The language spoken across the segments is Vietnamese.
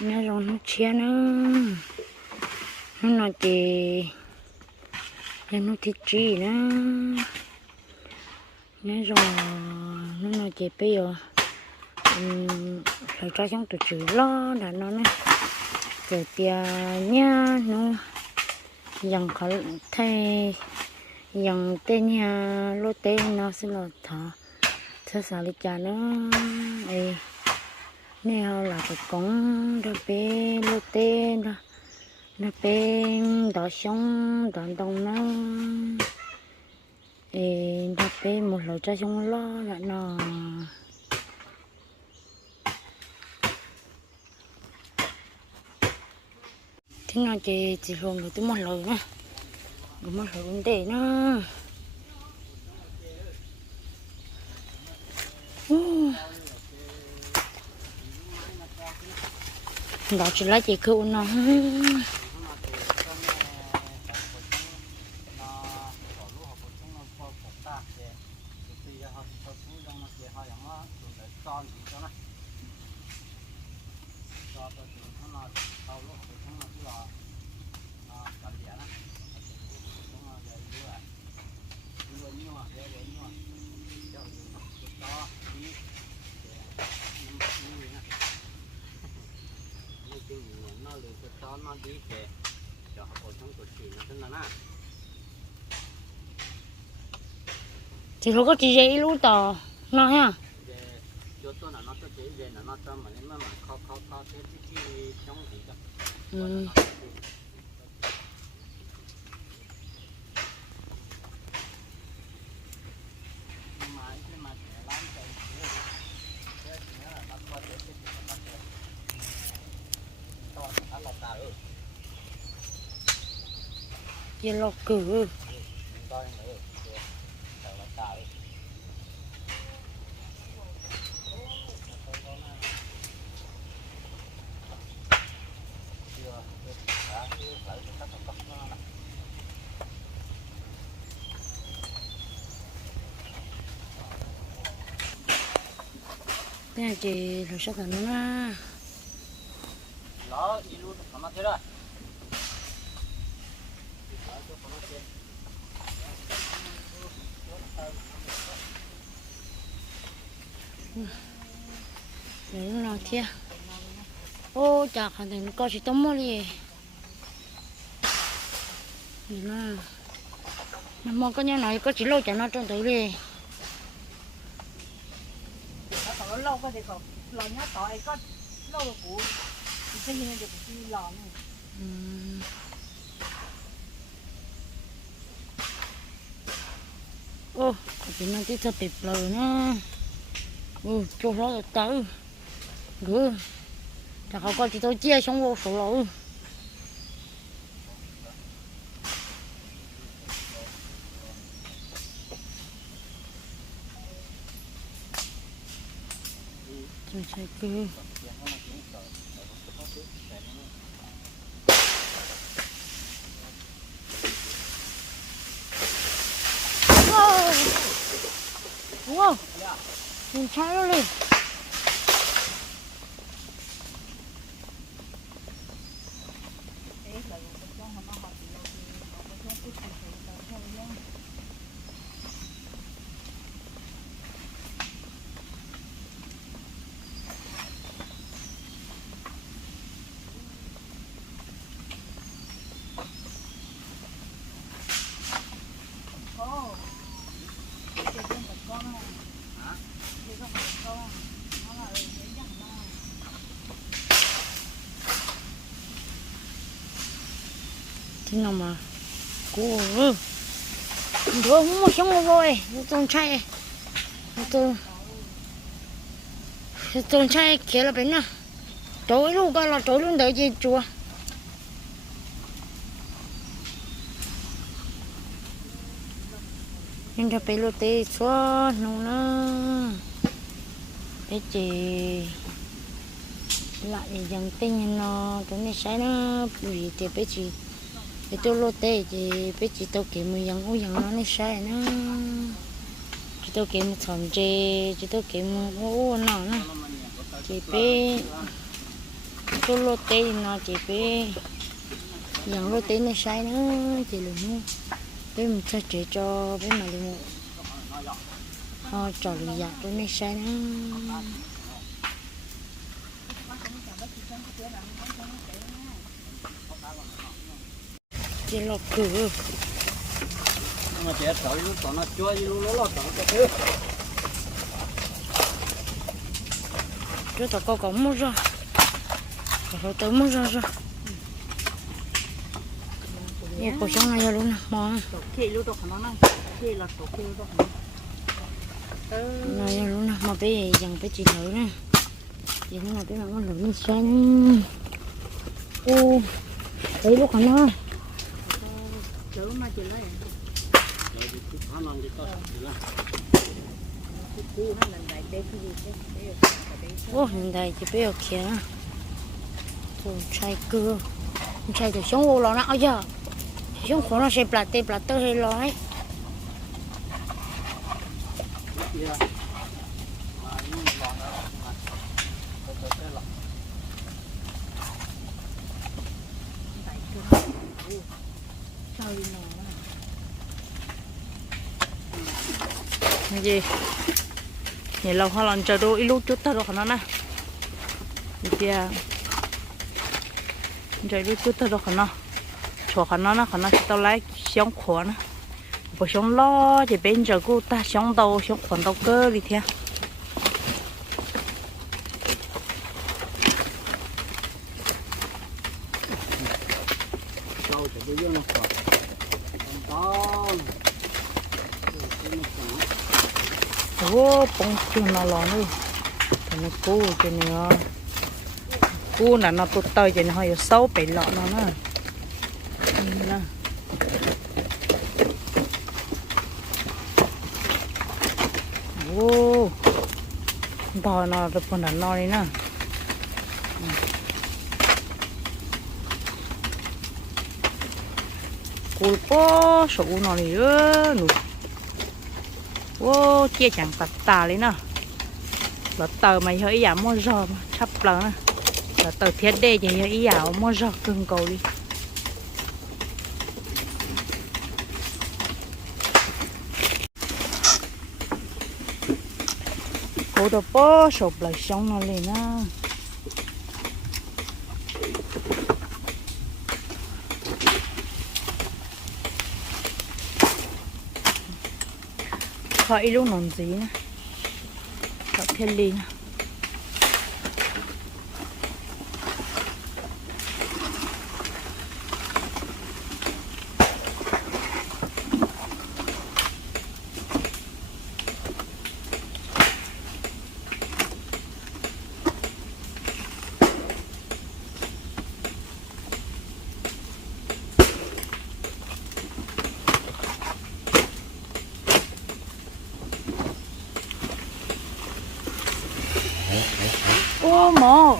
nó rồi nó chia nó. Nó nói thì nó nó thì chi nó nó rồi, nó nói thì bây giờ phải cho chúng tụi chữ lo đã nó nè rồi tia nha nó dần khó thay dần tên nhà lô tên nó sẽ là thọ thơ xả lịch trà nó ấy nè là cái con đó bé lô tên đó nó bên đỏ sống đỏ đồng nó ê, nó bên một lỗ cho sống lo là nó thế nào chị? Chị luôn được tới một lỗ nữa một một lỗ ดอกจุลาจีคือน้อง เลยจะอนมาดีเกจะเอาคนทั้งตัวฉีนะทั้นั้นะ thì เดยิ้จีเจรู้ตัวเหมือนเมื่อง่ที่ giờ lọc cử. Cái này chị thật ta là chị rồi thành nó nó đi luôn, nó thế rồi. Nó thiệt ô chả khả năng có chỉ tôm mò đi nó nó mò có nhà nói có chỉ lâu chả nó trong tới đi nó lâu có thể có lo nhá tỏi có lâu được cũ thì cái gì nó được nữa ừ. ô chỉ nó tí thật bịp lời nó chỗ đó là tới 哥，这好搞，这都接上我手了。这些哥。哇！哇！你抢了嘞！Thế nào mà. Cố, ơi. Không một sống rồi. Tôi chạy. Tôi tôi chạy kia là bên nào? Tối luôn coi là tối luôn đợi gì chùa. Nhưng cho bé lô tê xóa nung nó bé chị lại dần tinh nó tôi này sẽ nó. Vì thì bé chị cái chỗ lô tê thì biết chỉ tôi kiếm một dần cũng dần nó này sai nó. Chỉ tôi kiếm một thằng chê chỉ tôi kiếm một ô nó nè chị bé tôi lô tê nó chỉ biết. Nhận lô tê này sai nó chỉ là nó. Để mình cho chị cho biết mà đi mua họ cho lì giặt tôi này sai nó. Chỉ lọt cửa mà trẻ sợ lúc còn nó chua lúc nó lọt cái thứ. Cho tao có có mua ra. Có tao mua ra ra. Nhà cổ sống này luôn mà khi lúc đó nó năng khi là lúc đó này luôn mà bây giờ dần phải chị thử nè. Chị nó mà cái nó lửa xanh. Ô thấy lúc nó 얼마 질러 요? 오, 근데 이제 빼올 게. 좀 차이 고, 좀 차이도 성공 올라 나? 아, 야! 형 코너 쉐 플라떼 플라떼 쉐 올라 나? 야. Gì nhảy lâu hoa lần chờ đôi lúc chút tao rồi nó nè đi kia chờ lúc chút tao rồi nó chỗ khả nó nè khả nó tao lấy sống khổ nè bộ sống lo thì bên giờ cô ta sống đâu sống còn đâu cơ đi theo sau thì bây giờ nó còn còn to ô bông chưa nó lo nữa thì nó cú cho nó cú là nó tụt tơi cho nó hơi xấu bị lọ nó nè nè ô bò nó được phần nó đi nè cú bò số nó đi ơ wow chia chẳng tạt tà lấy nè là tờ mày hơi giảm mua giò mà thấp lỡ nè là tờ thiết đê chỉ hơi giảm mua giò cưng cầu đi. Cô đồ bó sụp lại sống nó lên ขาอ้ลูกหนอนสีนะดอกเทลลีนะ ô mò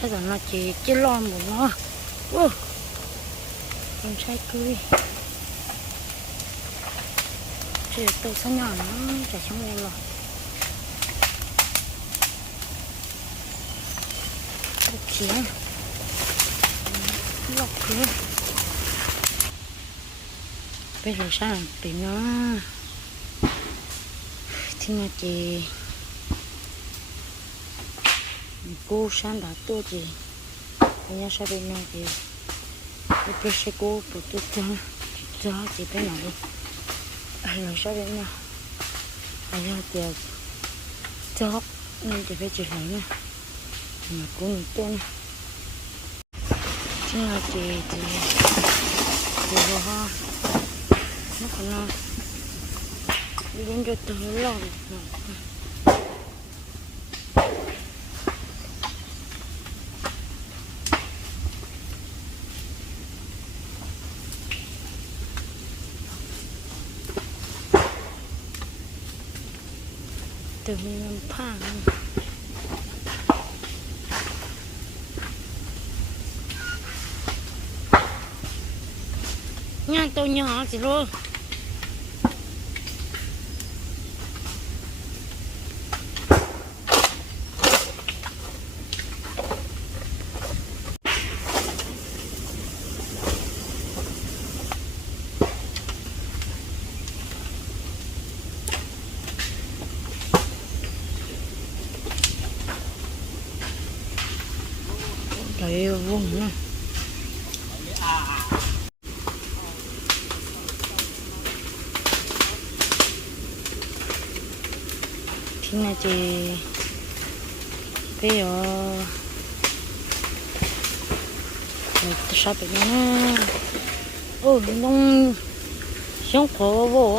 sao giờ nó chỉ chỉ lo một nó? Ô con trai cười. Chỉ từ sao nhỏ nó, chả sống lên rồi. 이렇게. 이렇게 빼서 산 빼면 티나지. 이거 산다 또지? 그냥 사비나지. 이렇게 쓰고 보뚜짱 진짜 집에 나고 알로 사비나 아니야 저 จบมันจะไปจุดไหนเนี่ย 군땐 팅하게 들어가 그렇구나 이런 게또 올라오겠구나 từ mình làm phẳng nha tôi nhỏ chỉ luôn đấy vùng nữa na 신나지 그래요 ito shopping na oh. nung siyang ko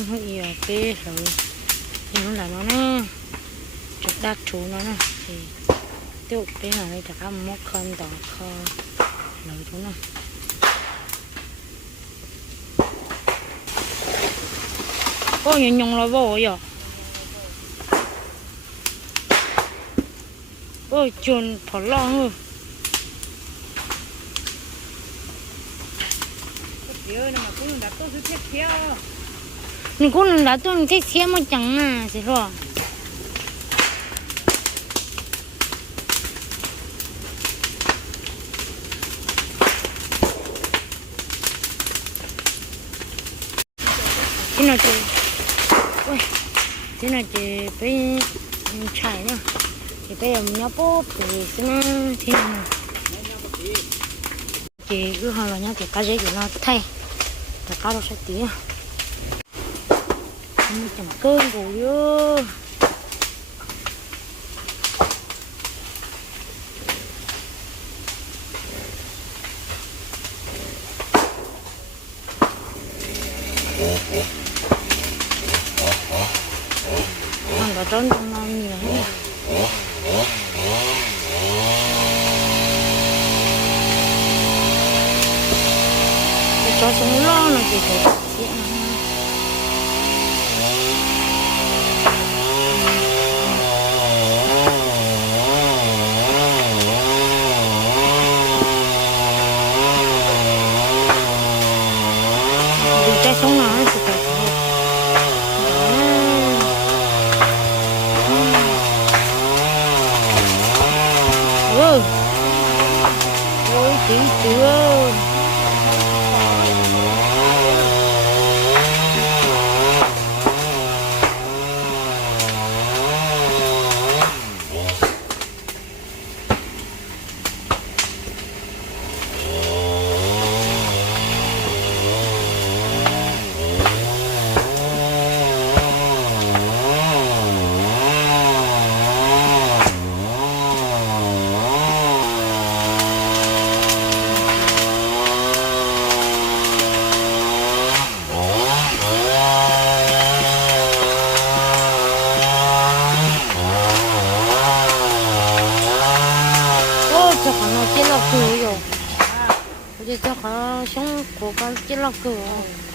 vô hơi ở cái rồi nhưng nó là nó nè chụp đắt chú nó nè thì tiêu cái này thì cả một con đỏ kho rồi chú nè có những nhung là vô vậy? Ôi chuồn thỏ lo rồi chẳng rồi nào chị? Ôi thế nào chị chạy nữa thì bây giờ mình nhớ thì thế nào thế nào chị cứ hỏi là nhớ thì cá dễ thì nó thay. Và cá đâu sẽ tí à 재밌게 먹은 거요. 나 정도만이야. 저서 올라오는 게 좋아. 我要等哦。 뭐가 있길라고요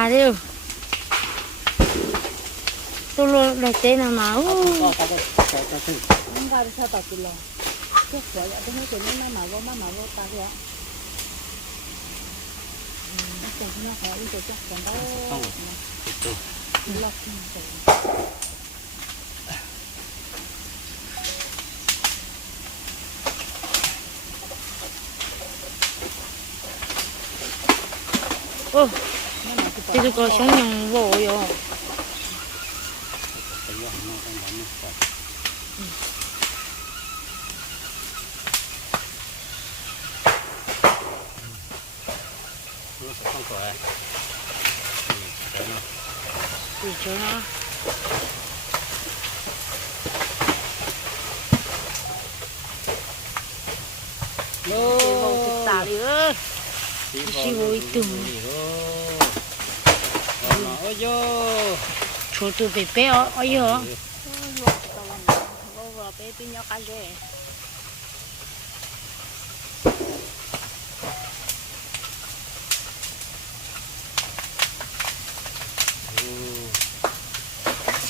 าเร็วตัวรถเล็เจ๊นะมาอู้มันว่าจะตัดกิโลเจ้าสวยอะไไม่เกิไม่มามาว่ามาหมาว่าตาเยอะตัวน่าขออีกตัวจักกันได้ล็อกโอ้ 这个熊熊我我有嗯。很可爱就是啊打的哟，一起围住 làm vô vào bé bên nhau cái gì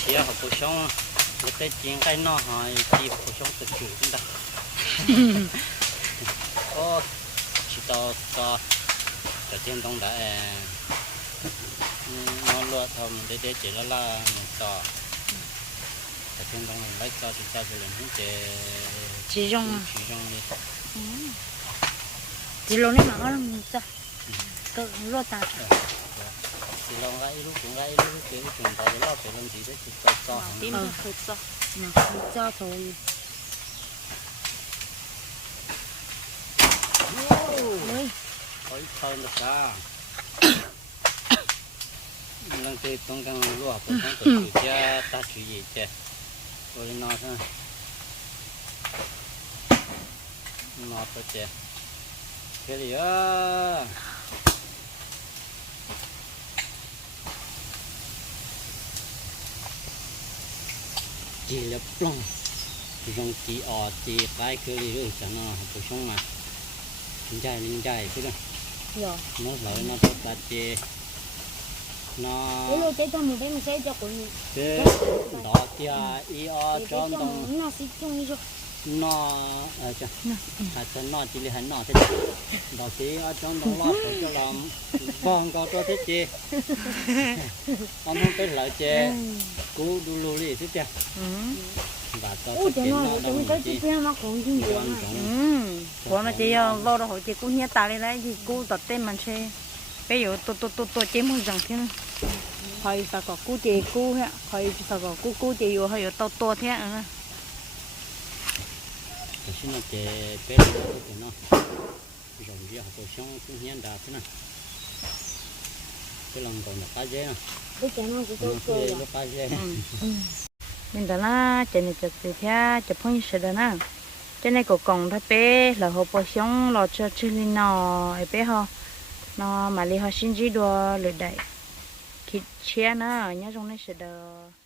chia học cuộc sống một cái nó hỏi chỉ cuộc sống tự chủ chúng ta ô chỉ to to. Cho trên đông đã lúa thầm để để chỉ là là một to cho trên đông này lấy cho thì sao cho lên những cái chỉ trong chỉ trong đi. Chỉ lúc này mà nó làm sao cái lo ta thì lòng gái lúc cũng gái lúc kiểu chúng ta để lo phải làm gì to hẳn tim Ờ. hụt sao mà không cho thôi. Ôi. Thôi nó xa lang te tong kang lu apa kan tu dia tak cuci je. Boleh nak kan. Nak tu je. Kali ya. Ji le plong. Jong ti o ti bai ke li lu sana bu song ma. Jin jai lin jai tu kan. Ya. Nó lỡ nó bắt ta chê nó cái lô chế cho mình đấy mình sẽ cho của mình cái đó y o để cho cho nó nó sẽ chung cho nó ờ chứ à cho nó chỉ là hắn nó thế đó chỉ ở trong đó lo phải cho làm con có cho thế chê ông không tới lợi chê cú đu lù đi chứ chứ ừ. Và cho nó nó đâu cái Cái mà trọng ừ. của nó chỉ vào đó hồi chỉ cũng nhớ ta lên đấy thì cô tập tên mình sẽ bây giờ tôi tôi tôi tôi chế một rằng thế hồi sao có cô chế cô hả? Hồi sao có cô cô chế vô hồi to to thế à. Thì xin nó chê bé thì nó dùng gì học sống cũng hiện đại thế này cái lòng còn là cá dê nè cái chuyện nó cái rồi nó cá dê. Mình đã là trên này chụp từ theo chụp phong sự đó nè. Trên này có còng thôi bé là bò sống lo cho chơi lên nó ấy bé ho နော်မလေးဟရှင်ကြီးတော့လွတ်တိုက်ခိချဲနာညဇုံနေရှိတော့